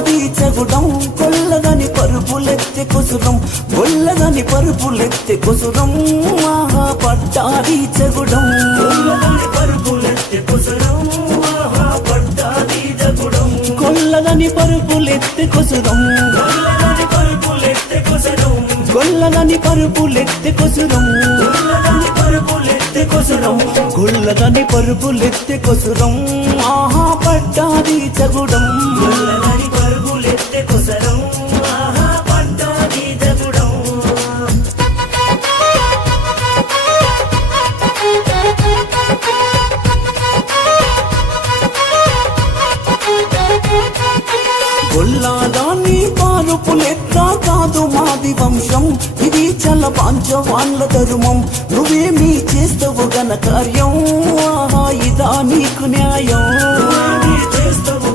పట్టాది చెగుడం కొల్లదని పరుపులెత్తే కొసురం గొల్లదని పరుపులెత్తే కొసురం ఆహా పట్టాది చెగుడం కొల్లదని పరుపులెత్తే కొసురం ఆహా పట్టాది చెగుడం కొల్లదని పరుపులెత్తే కొసురం గొల్లదని పరుపులెత్తే కొసురం గొల్లదని పరుపులెత్తే కొసురం గొల్లదని పరుపులెత్తే కొసురం గొల్లదని పరుపులెత్తే కొసురం ఆహా పట్టాది చెగుడం గొల్లదని పరుపులెత్తే కొసురం ఆహా పట్టాది చెగుడం గొల్లాదాన్ని పారుపులెత్తా కాదు మాది వంశం ఇది చల పాంచవాన్ల ధర్మం నువ్వేమీ చేస్తావు ఘన కార్యం ఆహా ఇదా నీకు న్యాయం చేస్తావు